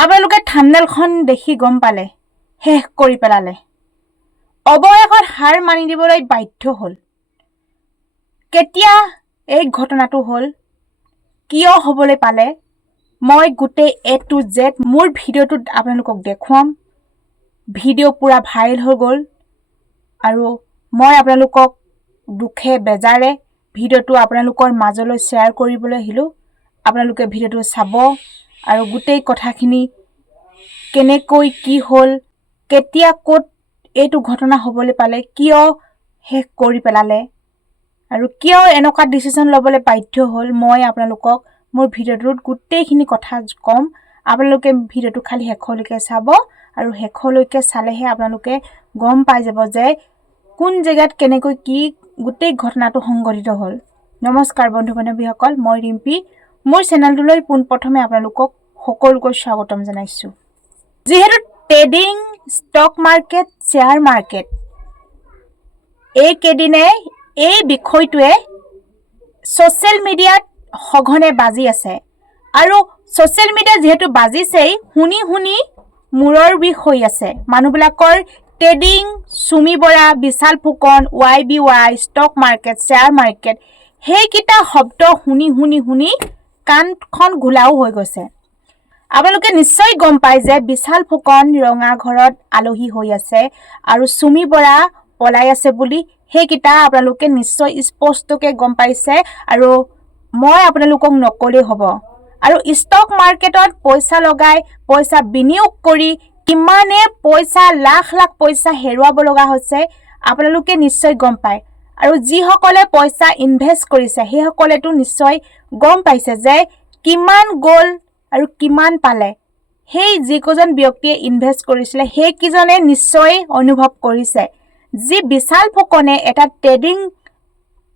আপোনালোকে থাম্বনেইলখন দেখি গম পালে, শেষ কৰি পেলালে। অৱশেষত হাৰ মানি দিবলৈ বাধ্য হ'ল। কেতিয়া এই ঘটনাটো হ'ল, কিয় হ'বলৈ পালে, মই গোটেই A to Z মোৰ ভিডিঅ'টোত আপোনালোকক দেখুৱাম। ভিডিঅ' পুৰা ভাইৰেল হৈ গ'ল আৰু মই আপোনালোকক দুখে বেজাৰে ভিডিঅ'টো আপোনালোকৰ মাজলৈ শ্বেয়াৰ কৰিবলৈ আহিলোঁ। আপোনালোকে ভিডিঅ'টো চাব আৰু গোটেই কথাখিনি কেনেকৈ কি হ'ল, কেতিয়া ক'ত এইটো ঘটনা হ'বলৈ পালে, কিয় শেষ কৰি পেলালে আৰু কিয় এনেকুৱা ডিচিশ্যন ল'বলৈ বাধ্য হ'ল, মই আপোনালোকক মোৰ ভিডিঅ'টোত গোটেইখিনি কথা ক'ম। আপোনালোকে ভিডিঅ'টো খালি শেষলৈকে চাব আৰু শেষলৈকে চালেহে আপোনালোকে গম পাই যাব যে কোন জেগাত কেনেকৈ কি গোটেই ঘটনাটো সংঘটিত হ'ল। নমস্কাৰ বন্ধু বান্ধৱীসকল, মই ৰিম্পী। মোৰ চেনেলটোলৈ পোনপ্ৰথমে আপোনালোকক সকলোকৈ স্বাগতম জনাইছোঁ। যিহেতু trading, stock market, share market এইকেইদিনে এই বিষয়টোৱে ছ'চিয়েল মিডিয়াত সঘনে বাজি আছে আৰু ছ'চিয়েল মিডিয়াত যিহেতু বাজিছেই, শুনি শুনি মূৰৰ বিষ হৈ আছে মানুহবিলাকৰ। Trading, Chumi Bora, Bishal Phukan, YBY, stock market, share market সেইকেইটা শব্দ শুনি শুনি শুনি কাণখন ঘোলাও হৈ গৈছে। আপোনালোকে নিশ্চয় গম পায় যে বিশাল ফুকন ৰঙা ঘৰত আলহী হৈ আছে আৰু চুমি বৰা পলাই আছে বুলি সেইকেইটা আপোনালোকে নিশ্চয় স্পষ্টকৈ গম পাইছে আৰু মই আপোনালোকক নকলেই হ'ব। আৰু ষ্টক মাৰ্কেটত পইচা লগাই, পইচা বিনিয়োগ কৰি কিমানে পইচা, লাখ লাখ পইচা হেৰুৱাব লগা হৈছে আপোনালোকে নিশ্চয় গম পায়। আৰু যিসকলে পইচা ইনভেষ্ট কৰিছে সেইসকলেতো নিশ্চয় গম পাইছে যে কিমান গ'ল আৰু কিমান পালে। সেই যিকেইজন ব্যক্তিয়ে ইনভেষ্ট কৰিছিলে সেইকেইজনে নিশ্চয় অনুভৱ কৰিছে যি বিশাল ফুকনে এটা ট্ৰেডিং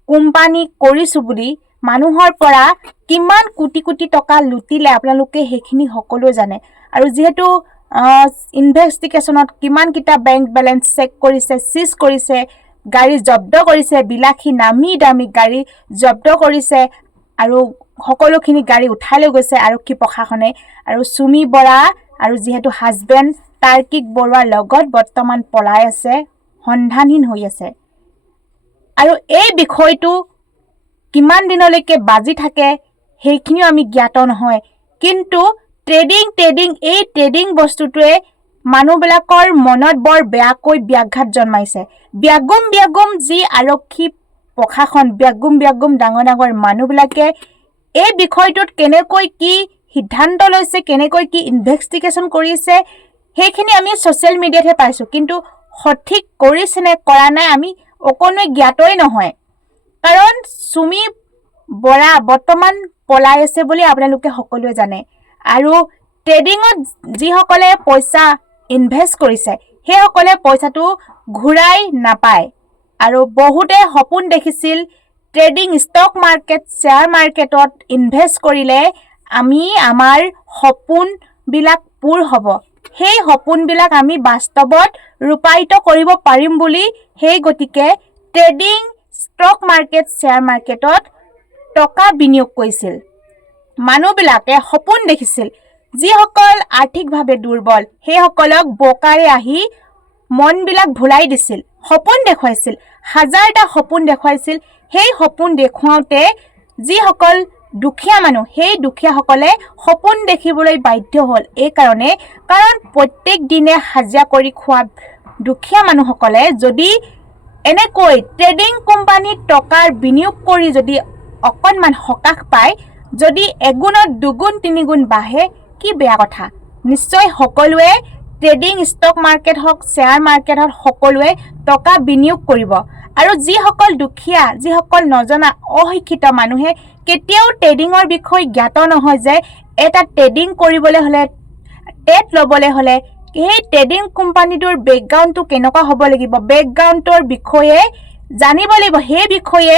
কোম্পানী কৰিছোঁ বুলি মানুহৰ পৰা কিমান কোটি কোটি টকা লুটিলে আপোনালোকে সেইখিনি সকলোৱে জানে। আৰু যিহেতু ইনভেষ্টিগেশ্যনত কিমানকেইটা বেংক বেলেঞ্চ চেক কৰিছে, চিজ কৰিছে, গাড়ী জব্দ কৰিছে, বিলাসী নামী দামী গাড়ী জব্দ কৰিছে আৰু সকলোখিনি গাড়ী উঠাই লৈ গৈছে আৰক্ষী প্ৰশাসনে। আৰু চুমি বৰা আৰু যিহেতু হাজবেণ্ড তাৰ্কিক বৰুৱাৰ লগত বৰ্তমান পলাই আছে, সন্ধানহীন হৈ আছে। আৰু এই বিষয়টো কিমান দিনলৈকে বাজি থাকে সেইখিনিও আমি জ্ঞাত নহয়। কিন্তু এই ট্ৰেডিং বস্তুটোৱে মানুহবিলাকৰ মনত বৰ বেয়াকৈ ব্যাঘাত জন্মাইছে। ব্যাগুম যি আৰক্ষী প্ৰশাসন, ব্যাগুম ডাঙৰ ডাঙৰ মানুহবিলাকে এই বিষয়টোত কেনেকৈ কি সিদ্ধান্ত লৈছে, কেনেকৈ কি ইনভেষ্টিগেশ্যন কৰিছে সেইখিনি আমি ছ'চিয়েল মিডিয়াতহে পাইছোঁ। কিন্তু সঠিক কৰিছে নে কৰা নাই আমি অকণোৱে জ্ঞাতই নহয়। কাৰণ চুমি বৰা বৰ্তমান পলাই আছে বুলি আপোনালোকে সকলোৱে জানে। আৰু ট্ৰেডিঙত যিসকলে পইচা ইনভেষ্ট কৰিছে সেইসকলে পইচাটো ঘূৰাই নাপায়। আৰু বহুতে সপোন দেখিছিল ট্ৰেডিং, ষ্টক মাৰ্কেট, শ্বেয়াৰ মাৰ্কেটত ইনভেষ্ট কৰিলে আমাৰ সপোনবিলাক পূৰ হ'ব, সেই সপোনবিলাক আমি বাস্তৱত ৰূপায়িত কৰিব পাৰিম বুলি সেই গতিকে ট্ৰেডিং, ষ্টক মাৰ্কেট, শ্বেয়াৰ মাৰ্কেটত টকা বিনিয়োগ কৰিছিল। মানুহবিলাকে সপোন দেখিছিল। যিসকল আৰ্থিকভাৱে দুৰ্বল সেইসকলক বকাৰে আহি মনবিলাক ভুলাই দিছিল, সপোন দেখুৱাইছিল, হাজাৰটা সপোন দেখুৱাইছিল। সেই সপোন দেখুৱাওঁতে যিসকল দুখীয়া মানুহ সেই দুখীয়াসকলে সপোন দেখিবলৈ বাধ্য হ'ল। কাৰণ প্ৰত্যেক দিনে হাজিৰা কৰি খোৱা দুখীয়া মানুহসকলে যদি এনেকৈ ট্ৰেডিং কোম্পানীত টকাৰ বিনিয়োগ কৰি যদি অকণমান সকাহ পায়, যদি এগুণত দুগুণ তিনিগুণ বাঢ়ে, কি বেয়া কথা। নিশ্চয় সকলোৱে ট্ৰেডিং, ষ্টক মাৰ্কেট হওক, শ্বেয়াৰ মাৰ্কেট হওক সকলোৱে টকা বিনিয়োগ কৰিব। আৰু যিসকল দুখীয়া, যিসকল নজনা অশিক্ষিত মানুহে কেতিয়াও ট্ৰেডিঙৰ বিষয়ে জ্ঞাত নহয় যে এটা ট্ৰেডিং কৰিবলৈ হ'লে, ট্ৰেড ল'বলৈ হ'লে সেই ট্ৰেডিং কোম্পানীটোৰ বেকগ্ৰাউণ্ডটো কেনেকুৱা হ'ব লাগিব, বেকগ্ৰাউণ্ডৰ বিষয়ে জানিব লাগিব। সেই বিষয়ে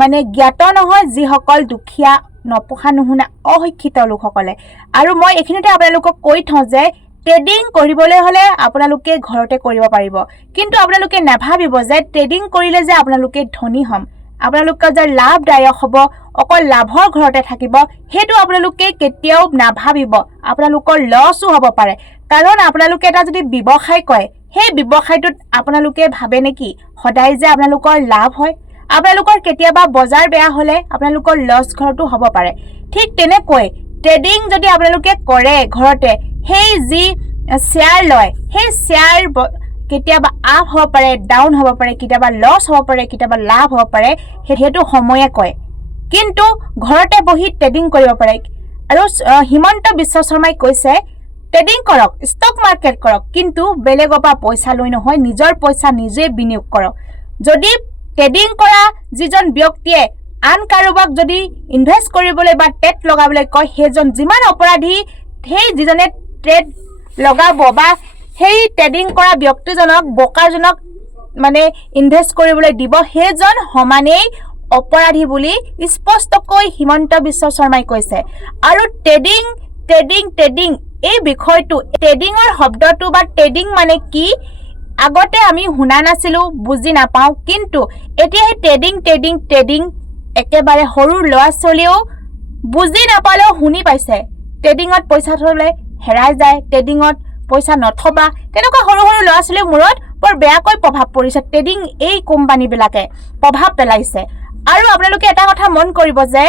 মানে জ্ঞাত নহয় যিসকল দুখীয়া, নপঢ়া নুশুনা অশিক্ষিত লোকসকলে। আৰু মই এইখিনিতে আপোনালোকক কৈ থওঁ যে ট্ৰেডিং কৰিবলৈ হ'লে আপোনালোকে ঘৰতে কৰিব পাৰিব, কিন্তু আপোনালোকে নাভাবিব যে ট্ৰেডিং কৰিলে যে আপোনালোকে ধনী হ'ম। আপোনালোকৰ যে লাভদায়ক হ'ব, অকল লাভৰ ঘৰতে থাকিব, সেইটো আপোনালোকে কেতিয়াও নাভাবিব। আপোনালোকৰ লছো হ'ব পাৰে। কাৰণ আপোনালোকে এটা যদি ব্যৱসায় কৰে, সেই ব্যৱসায়টোত আপোনালোকে ভাবে নেকি সদায় যে আপোনালোকৰ লাভ হয়? আপোনালোকৰ কেতিয়াবা বজাৰ বেয়া হ'লে আপোনালোকৰ লছ ঘৰতো হ'ব পাৰে। ঠিক তেনেকৈ ট্ৰেডিং যদি আপোনালোকে কৰে ঘৰতে, সেই যি শ্বেয়াৰ লয়, সেই শ্বেয়াৰ কেতিয়াবা আপ হ'ব পাৰে, ডাউন হ'ব পাৰে, কেতিয়াবা লছ হ'ব পাৰে, কেতিয়াবা লাভ হ'ব পাৰে, সেইটো সময়ে কয়। কিন্তু ঘৰতে বহি ট্ৰেডিং কৰিব পাৰে। আৰু হিমন্ত বিশ্ব শৰ্মাই কৈছে ট্ৰেডিং কৰক, ষ্টক মাৰ্কেট কৰক, কিন্তু বেলেগৰ পৰা পইচা লৈ নহয়, নিজৰ পইচা নিজে বিনিয়োগ কৰক। যদি ট্ৰেডিং কৰা যিজন ব্যক্তিয়ে আন কাৰোবাক যদি ইনভেষ্ট কৰিবলৈ বা ট্ৰেড লগাবলৈ কয়, সেইজন যিমান অপৰাধী, সেই যিজনে ট্ৰেড লগাব বা সেই ট্ৰেডিং কৰা ব্যক্তিজনক বকাৰজনক মানে ইনভেষ্ট কৰিবলৈ দিব, সেইজন সমানেই অপৰাধী বুলি স্পষ্টকৈ হিমন্ত বিশ্ব শৰ্মাই কৈছে। আৰু ট্ৰেডিং ট্ৰেডিং ট্ৰেডিং এই বিষয়টো, ট্ৰেডিঙৰ শব্দটো বা ট্ৰেডিং মানে কি আগতে আমি শুনা নাছিলোঁ, বুজি নাপাওঁ। কিন্তু এতিয়া সেই ট্ৰেডিং ট্ৰেডিং ট্ৰেডিং একেবাৰে সৰু ল'ৰা ছোৱালীয়েও বুজি নাপালেও শুনি পাইছে। ট্ৰেডিঙত পইচা থ'লে হেৰাই যায়, ট্ৰেডিঙত পইচা নথবা, তেনেকুৱা সৰু সৰু ল'ৰা ছোৱালীৰ মূৰত বৰ বেয়াকৈ প্ৰভাৱ পৰিছে। ট্ৰেডিং এই কোম্পানীবিলাকে প্ৰভাৱ পেলাইছে। আৰু আপোনালোকে এটা কথা মন কৰিব যে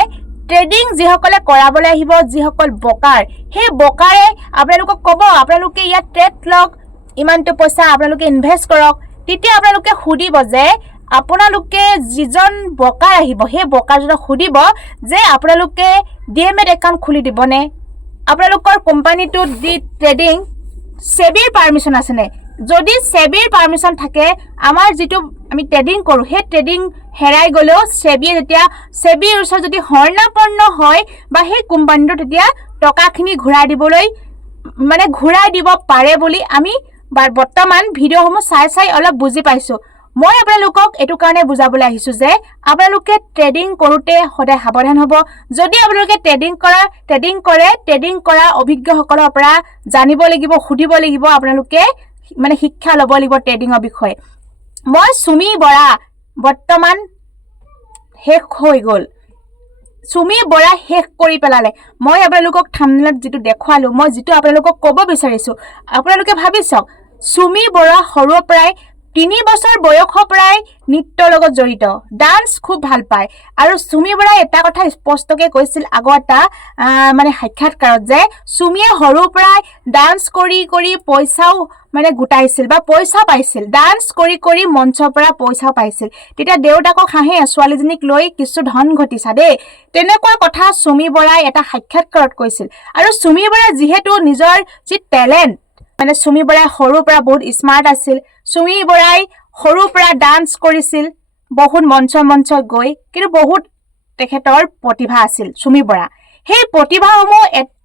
ট্ৰেডিং যিসকলে কৰাবলৈ আহিব, যিসকল বকাৰ, সেই বকাৰে আপোনালোকক ক'ব আপোনালোকে ইয়াত ট্ৰেড লওক, ইমানটো পইচা আপোনালোকে ইনভেষ্ট কৰক। তেতিয়া আপোনালোকে সুধিব যে আপোনালোকে যিজন বকাৰ আহিব, সেই বকাৰজনক সুধিব যে আপোনালোকে ডিএমএট একাউণ্ট খুলি দিবনে? আপোনালোকৰ কোম্পানীটোত দি ট্ৰেডিং সেবিৰ পাৰ্মিশ্যন আছেনে? যদি সেবিৰ পাৰ্মিশ্যন থাকে, আমাৰ যিটো আমি ট্ৰেডিং কৰোঁ, সেই ট্ৰেডিং হেৰাই গ'লেও সেবিয়ে যেতিয়া সেবিৰ ওচৰত যদি শৰণাপন্ন হয় বা সেই কোম্পানীটো তেতিয়া টকাখিনি ঘূৰাই দিবলৈ মানে ঘূৰাই দিব পাৰে বুলি আমি বৰ্তমান ভিডিঅ'সমূহ চাই অলপ বুজি পাইছোঁ। মই আপোনালোকক এইটো কাৰণে বুজাবলৈ আহিছোঁ যে আপোনালোকে ট্ৰেডিং কৰোঁতে সদায় সাৱধান হ'ব। যদি আপোনালোকে ট্ৰেডিং কৰা অভিজ্ঞসকলৰ পৰা জানিব লাগিব, সুধিব লাগিব, আপোনালোকে মানে শিক্ষা ল'ব লাগিব ট্ৰেডিঙৰ বিষয়ে। মই চুমি বৰা বৰ্তমান শেষ হৈ গ'ল, চুমি বৰা শেষ কৰি পেলালে। মই আপোনালোকক থাম্বনেইলত যিটো দেখুৱালোঁ, মই যিটো আপোনালোকক ক'ব বিচাৰিছোঁ, আপোনালোকে ভাবি চাওক। চুমি বৰা সৰুৰ পৰাই 3 বছৰ বয়সৰ পৰাই নৃত্যৰ লগত জড়িত, ডান্স খুব ভাল পায়। আৰু চুমি বৰাই এটা কথা স্পষ্টকৈ কৈছিল আগৰ এটা মানে সাক্ষাৎকাৰত যে চুমিয়ে সৰুৰ পৰাই ডান্স কৰি কৰি পইচাও মানে গোটাইছিল বা পইচা পাইছিল, ডান্স কৰি কৰি মঞ্চৰ পৰা পইচাও পাইছিল। তেতিয়া দেউতাকক হাঁহে ছোৱালীজনীক লৈ কিছু ধন ঘটিছা দেই, তেনেকুৱা কথা চুমি বৰাই এটা সাক্ষাৎকাৰত কৈছিল। আৰু চুমি বৰাই যিহেতু নিজৰ যি টেলেণ্ট, মানে চুমি বৰাই সৰুৰ পৰা বহুত স্মাৰ্ট আছিল, চুমি বৰাই সৰুৰ পৰা ডান্স কৰিছিল বহুত মঞ্চ গৈ, কিন্তু বহুত তেখেতৰ প্ৰতিভা আছিল চুমি বৰা। সেই প্ৰতিভাসমূহ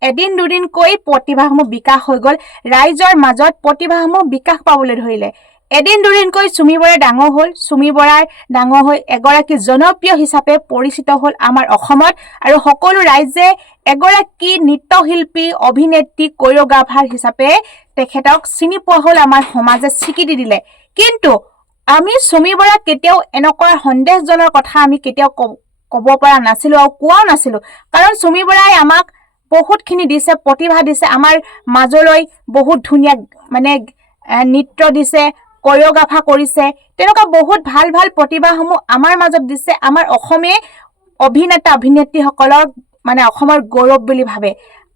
এদিন দুদিনকৈ প্ৰতিভাসমূহ বিকাশ হৈ গ'ল, ৰাইজৰ মাজত প্ৰতিভাসমূহ বিকাশ পাবলৈ ধৰিলে। এদিন দুদিনকৈ চুমি বৰাই ডাঙৰ হ'ল, চুমি বৰাই ডাঙৰ হৈ এগৰাকী জনপ্ৰিয় হিচাপে পৰিচিত হ'ল আমাৰ অসমত। আৰু সকলো ৰাইজে এগৰাকী নৃত্যশিল্পী, অভিনেত্ৰী, কোৰিঅ'গ্ৰাফাৰ হিচাপে তেখেতক চিনি পোৱা হ'ল, আমাৰ সমাজে স্বীকৃতি দিলে। কিন্তু আমি চুমি বৰাক কেতিয়াও এনেকুৱা সন্দেহজনক কথা আমি কেতিয়াও ক'ব পৰা নাছিলোঁ আৰু কোৱাও নাছিলোঁ। কাৰণ চুমি বৰাই আমাক বহুতখিনি দিছে, প্ৰতিভা দিছে, আমাৰ মাজলৈ বহুত ধুনীয়া মানে নৃত্য দিছে, কোৰিঅ'গ্ৰাফাৰ কৰিছে, তেনেকুৱা বহুত ভাল ভাল প্ৰতিভাসমূহ আমাৰ মাজত দিছে। আমাৰ অসমে অভিনেতা অভিনেত্ৰীসকলক মানে অসমৰ গৌৰৱ বুলি ভাবে।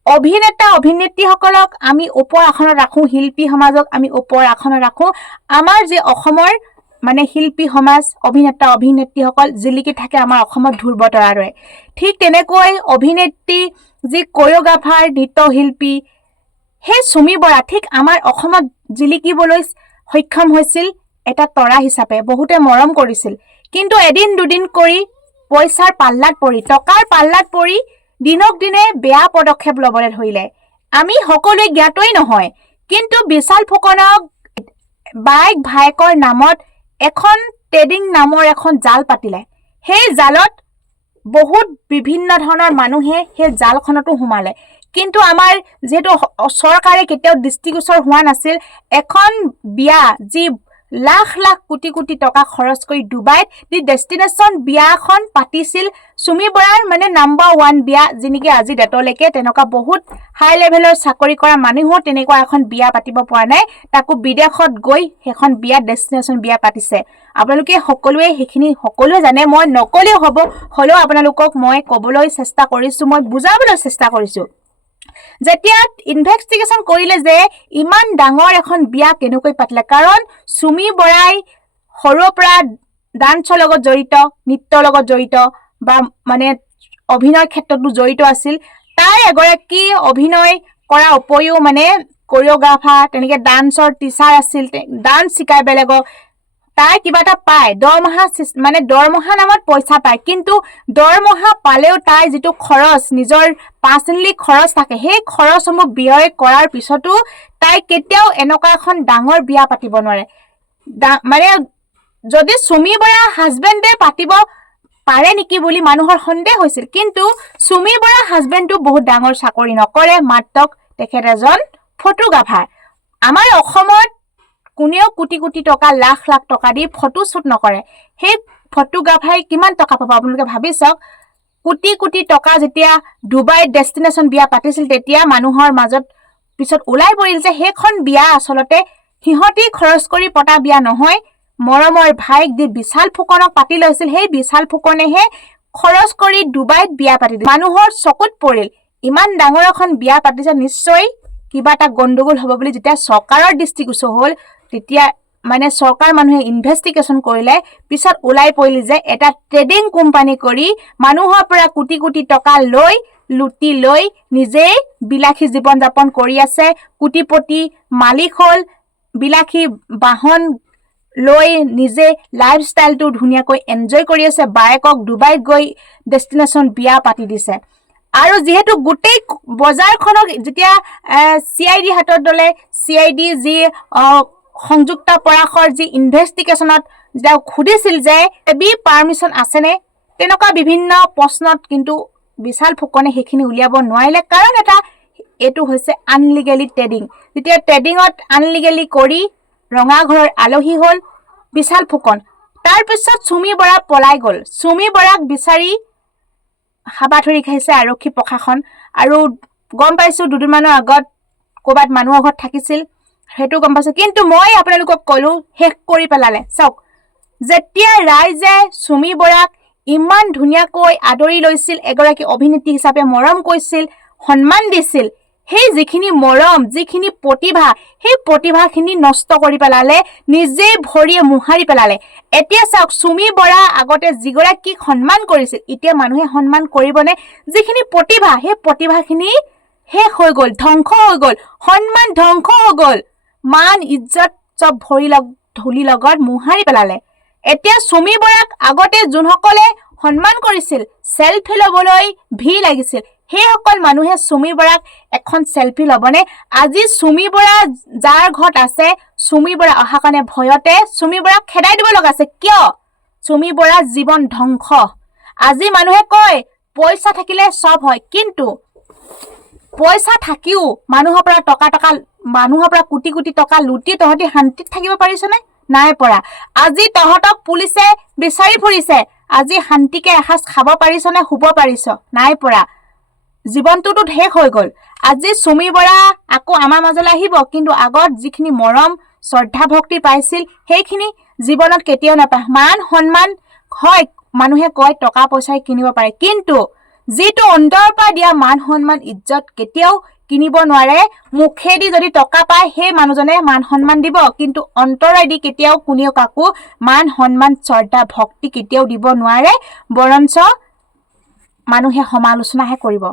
অভিনেতা অভিনেত্ৰীসকলক আমি ওপৰ আসনত ৰাখোঁ, শিল্পী সমাজক আমি ওপৰ আসনত ৰাখোঁ। আমাৰ যি অসমৰ মানে শিল্পী সমাজ, অভিনেতা অভিনেত্ৰীসকল জিলিকি থাকে আমাৰ অসমৰ ধ্ৰুৱ তৰাৰ দৰে। ঠিক তেনেকৈ অভিনেত্ৰী, যি কোৰিঅ'গ্ৰাফাৰ, নৃত্যশিল্পী, সেই চুমি বৰা ঠিক আমাৰ অসমত জিলিকিবলৈ সক্ষম হৈছিল এটা তৰা হিচাপে, বহুতে মৰম কৰিছিল। কিন্তু এদিন দুদিন কৰি পইচাৰ পাল্লাত পৰি, টকাৰ পাল্লাত পৰি দিনক দিনে বেয়া পদক্ষেপ ল'বলৈ ধৰিলে। আমি সকলোৱে জ্ঞাতই নহয়, কিন্তু বিশাল ফুকনক বাইক ভায়েকৰ নামত এখন ট্ৰেডিং নামৰ এখন জাল পাতিলে। সেই জালত বহুত বিভিন্ন ধৰণৰ মানুহে সেই জালখনতো সোমালে। কিন্তু আমাৰ যিহেতু চৰকাৰে কেতিয়াও দৃষ্টিগোচৰ হোৱা নাছিল, এখন বিয়া যি লাখ লাখ কোটি কোটি টকা খৰচ কৰি ডুবাইত দি ডেষ্টিনেশ্যন বিয়াখন পাতিছিল চুমি বৰাৰ মানে নাম্বাৰ 1 বিয়া যিনিকি আজি ডেটলৈকে তেনেকুৱা বহুত হাই লেভেলৰ চাকৰি কৰা মানুহো তেনেকুৱা এখন বিয়া পাতিব পৰা নাই তাকো বিদেশত গৈ সেইখন বিয়া ডেষ্টিনেশ্যন বিয়া পাতিছে আপোনালোকে সকলোৱে সেইখিনি সকলোৱে জানে মই নকলেও হ'ব হলেও আপোনালোকক মই ক'বলৈ চেষ্টা কৰিছো মই বুজাবলৈ চেষ্টা কৰিছো যেতিয়া ইনভেষ্টিগেশ্যন কৰিলে যে ইমান ডাঙৰ এখন বিয়া কেনেকৈ পাতিলে কাৰণ চুমি বৰাই সৰুৰ পৰা ডান্সৰ লগত জড়িত নৃত্যৰ লগত জড়িত বা মানে অভিনয় ক্ষেত্ৰতো জড়িত আছিল তাই এগৰাকী অভিনয় কৰা উপৰিও মানে কোৰিওগ্ৰাফাৰ তেনেকে ডান্সৰ টিচাৰ আছিল ডান্স শিকাই বেলেগক তাই কিবা এটা পায় দৰমহা নামত পইচা পায় কিন্তু দৰমহা পালেও তাই যিটো খৰচ নিজৰ পাৰ্চনেলি খৰচ থাকে সেই খৰচসমূহ ব্যয় কৰাৰ পিছতো তাই কেতিয়াও এনেকুৱা এখন ডাঙৰ বিয়া পাতিব নোৱাৰে মানে যদি চুমি বৰা হাজবেণ্ডে পাতিব পাৰে নেকি বুলি মানুহৰ সন্দেহ হৈছিল কিন্তু চুমি বৰা হাজবেণ্ডটো বহুত ডাঙৰ চাকৰি নকৰে মাত্ৰ তেখেত এজন ফটোগ্ৰাফাৰ আমাৰ অসমত কোনেও কোটি কোটি টকা লাখ লাখ টকা দি ফটো শ্বুট নকৰে সেই ফটোগ্ৰাফাৰে কিমান টকা পাব আপোনালোকে ভাবি চাওক কোটি কোটি টকা যেতিয়া ডুবাই ডেষ্টিনেশ্যন বিয়া পাতিছিল তেতিয়া মানুহৰ মাজত পিছত ওলাই পৰিল যে সেইখন বিয়া আচলতে সিহঁতি খৰচ কৰি পতা বিয়া নহয় মৰমৰ ভাইক দি বিশাল ফুকনক পাতি লৈছিল সেই বিশাল ফুকনেহে খৰচ কৰি ডুবাইত বিয়া পাতি দিছিল মানুহৰ চকুত পৰিল ইমান ডাঙৰ এখন বিয়া পাতিছে নিশ্চয় কিবা এটা গণ্ডগোল হ'ব বুলি যেতিয়া চৰকাৰৰ দৃষ্টিগোচৰ হ'ল তেতিয়া মানে চৰকাৰ মানুহে ইনভেষ্টিগেশ্যন কৰিলে পিছত ওলাই পৰিল যে এটা ট্ৰেডিং কোম্পানী কৰি মানুহৰ পৰা কোটি কোটি টকা লুটি লৈ নিজে বিলাসী জীৱন যাপন কৰি আছে কোটিপতি মালিক হ'ল বিলাসী বাহন লৈ নিজে লাইফষ্টাইলটো ধুনীয়াকৈ এনজয় কৰি আছে বায়েকক ডুবাইত গৈ ডেষ্টিনেশ্যন বিয়া পাতি দিছে আৰু যেহেতু গোটেই বজাৰখনক যেতিয়া CID হাতত দলে CID যি সংযুক্ত পৰাশৰ যি ইনভেষ্টিগেশ্যনত যেতিয়া খুদিছিল যে বি পাৰমিশ্যন আছেনে তেনেকুৱা বিভিন্ন প্ৰশ্নত কিন্তু বিশাল ফুকনে সেইখিনি উলিয়াব নোৱাৰিলে কাৰণ এইটো হৈছে আনলিগেলি ট্ৰেডিং যেতিয়া ট্ৰেডিঙত আনলিগেলি কৰি ৰঙাঘৰৰ আলহী হ'ল বিশাল ফুকন তাৰপিছত চুমি বৰা পলাই গ'ল চুমি বৰাক বিচাৰি হাবাথুৰি খাইছে আৰক্ষী প্ৰশাসন আৰু গম পাইছো দুদিনমানৰ আগত ক'ৰবাত মানুহৰ ঘৰত থাকিছিল সেইটো গম পাইছো কিন্তু মই আপোনালোকক ক'লো শেষ কৰি পেলালে চাওক যেতিয়া ৰাইজে চুমি বৰাক ইমান ধুনীয়াকৈ আদৰি লৈছিল এগৰাকী অভিনেত্ৰী হিচাপে মৰম কৰিছিল সন্মান দিছিল সেই যিখিনি মৰম যিখিনি প্ৰতিভা সেই প্ৰতিভাখিনি নষ্ট কৰি পেলালে নিজে ভৰিয়ে মুহাৰি পেলালে এতিয়া চাওক চুমি বৰা আগতে যিগৰাকীক সন্মান কৰিছিল এতিয়া মানুহে সন্মান কৰিবনে যিখিনি প্ৰতিভা সেই প্ৰতিভাখিনি শেষ হৈ গ'ল ধ্বংস হৈ গ'ল সন্মান ধ্বংস হৈ গ'ল মান ইজ্জত চব ধূলি লগত মুহাৰি পেলালে এতিয়া চুমি বৰাক আগতে যোনসকলে সন্মান কৰিছিল সেলফি ল'বলৈ ভিৰ লাগিছিল সেইসকল মানুহে চুমি বৰাক এখন সেলফি ল'বনে আজি চুমি বৰা যাৰ ঘৰত আছে চুমি বৰা অহা কাৰণে ভয়তে চুমি বৰাক খেদাই দিব লগা আছে কিয় চুমি বৰা জীৱন ধ্বংস আজি মানুহে কয় পইচা থাকিলে সব হয় কিন্তু পইচা থাকিও মানুহৰ পৰা কোটি কোটি টকা লুটি তহঁতি শান্তিত থাকিব পাৰিছনে নাই পৰা আজি তহঁতক পুলিচে বিচাৰি ফুৰিছে আজি শান্তিকে এসাঁজ খাব পাৰিছনে শুব পাৰিছ নাই পৰা জীৱনটোতো শেষ হৈ গ'ল আজি চুমি বৰা আকৌ আমাৰ মাজলৈ আহিব কিন্তু আগত যিখিনি মৰম শ্ৰদ্ধা ভক্তি পাইছিল সেইখিনি জীৱনত কেতিয়াও নাপায় মান সন্মান হয় মানুহে কয় টকা পইচাই কিনিব পাৰে কিন্তু যিটো অন্তৰৰ পৰা দিয়া মান সন্মান ইজ্জত কেতিয়াও কিনিব নোৱাৰে মুখেদি যদি টকা পায় সেই মানুহজনে মান সন্মান দিব কিন্তু অন্তৰেদি কেতিয়াও কোনেও কাকো মান সন্মান শ্ৰদ্ধা ভক্তি কেতিয়াও দিব নোৱাৰে বৰঞ্চ মানুহে সমালোচনাহে কৰিব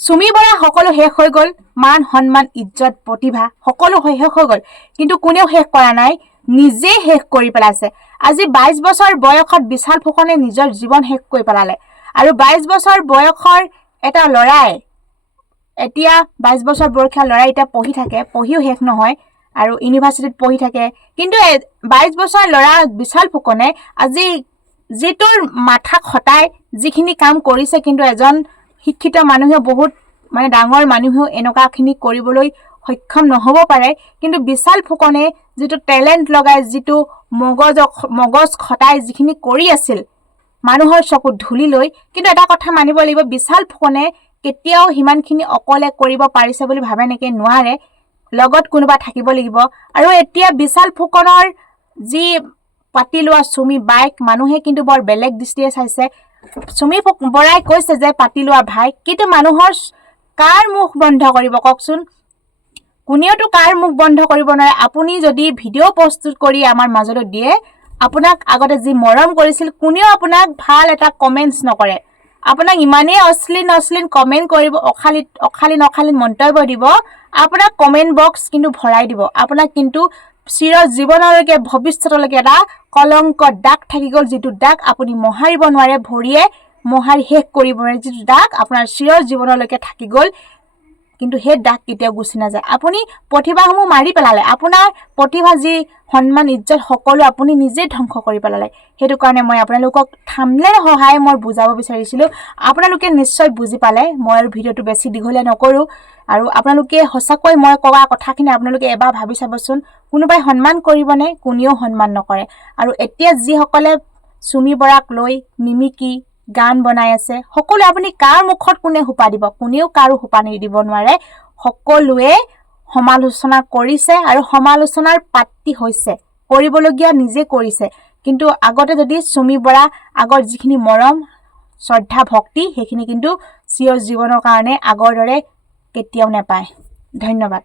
চুমি বৰা সকলো শেষ হৈ গ'ল মান সন্মান ইজ্জত প্ৰতিভা সকলো শেষ হৈ গ'ল কিন্তু কোনেও শেষ কৰা নাই নিজে শেষ কৰি পেলাইছে আজি 22 বছৰ বয়সত বিশাল ফুকনে নিজৰ জীৱন শেষ কৰি পেলালে আৰু 22 বছৰ বয়সৰ এটা লৰাই এতিয়া 22 বছৰ বয়সৰ লৰাই এতিয়া পঢ়ি থাকে পঢ়িও শেষ নহয় আৰু ইউনিভাৰ্চিটিত পঢ়ি থাকে কিন্তু 22 বছৰ লৰা বিশাল ফুকনে আজি যেটোৰ মাথা খটাই যিখিনি কাম কৰিছে কিন্তু এজন শিক্ষিত মানুহে বহুত মানে ডাঙৰ মানুহেও এনেকুৱাখিনি কৰিবলৈ সক্ষম নহ'ব পাৰে, কিন্তু বিশাল ফুকনে যিটো টেলেণ্ট লগাই, যিটো মগজ খটাই যিখিনি কৰি আছিল মানুহৰ চকুত ধূলি লৈ, কিন্তু এটা কথা মানিব লাগিব, বিশাল ফুকনে কেতিয়াও সিমানখিনি অকলে কৰিব পাৰিছে বুলি ভাবে নেকি? নোৱাৰে, লগত কোনোবা থাকিব লাগিব। আৰু এতিয়া বিশাল ফুকনৰ যি পাতি লোৱা চুমি বাইক, মানুহে কিন্তু বৰ বেলেগ দৃষ্টিৰে চাইছে। চুমি বৰাই কৈছে যে পাতি লোৱা ভাইক, কিন্তু মানুহৰ কাৰ মুখ বন্ধ কৰিব কওকচোন? কোনেওতো কাৰ মুখ বন্ধ কৰিব নোৱাৰে। আপুনি যদি ভিডিঅ' প্ৰস্তুত কৰি আমাৰ মাজলৈ দিয়ে, আপোনাক আগতে যি মৰম কৰিছিল, কোনেও আপোনাক ভাল এটা কমেণ্টছ নকৰে। আপোনাক ইমানেই অশ্লীল কমেণ্ট কৰিব, অশালীন মন্তব্য দিব, আপোনাক কমেণ্ট বক্স কিন্তু ভৰাই দিব। আপোনাক কিন্তু চিৰ জীৱনলৈকে, ভৱিষ্যতলৈকে এটা কলংক দাগ থাকি গ'ল, যিটো দাগ আপুনি মোহাৰিব নোৱাৰে, ভৰিয়ে মোহাৰি শেষ কৰিব নোৱাৰে, যিটো দাগ আপোনাৰ চিৰ জীৱনলৈকে থাকি গ'ল, কিন্তু সেই দাগ কেতিয়াও গুচি নাযায়। আপুনি প্ৰতিভাসমূহ মাৰি পেলালে, আপোনাৰ প্ৰতিভা যি সন্মান ইজ্জত সকলো আপুনি নিজে ধ্বংস কৰি পেলালে। সেইটো কাৰণে মই আপোনালোকক থাম্বনেইলৰ সহায়ে মই বুজাব বিচাৰিছিলোঁ। আপোনালোকে নিশ্চয় বুজি পালে। মই আৰু ভিডিঅ'টো বেছি দীঘলীয়া নকৰোঁ। আৰু আপোনালোকে সঁচাকৈ মই কোৱা কথাখিনি আপোনালোকে এবাৰ ভাবি চাবচোন, কোনোবাই সন্মান কৰিবনে? কোনেও সন্মান নকৰে। আৰু এতিয়া যিসকলে চুমি বৰাক লৈ মিমিকি গান বনাই আছে, সকলোৱে আপুনি কাৰ মুখত কোনে সোপা দিব? কোনেও কাৰো সোপা নিদিব নোৱাৰে। সকলোৱে সমালোচনা কৰিছে আৰু সমালোচনাৰ পাত্ৰী হৈছে, কৰিবলগীয়া নিজে কৰিছে। কিন্তু আগতে যদি চুমি বৰা আগৰ যিখিনি মৰম, শ্ৰদ্ধা, ভক্তি, সেইখিনি কিন্তু চিৰ জীৱনৰ কাৰণে আগৰ দৰে কেতিয়াও নাপায়। ধন্যবাদ।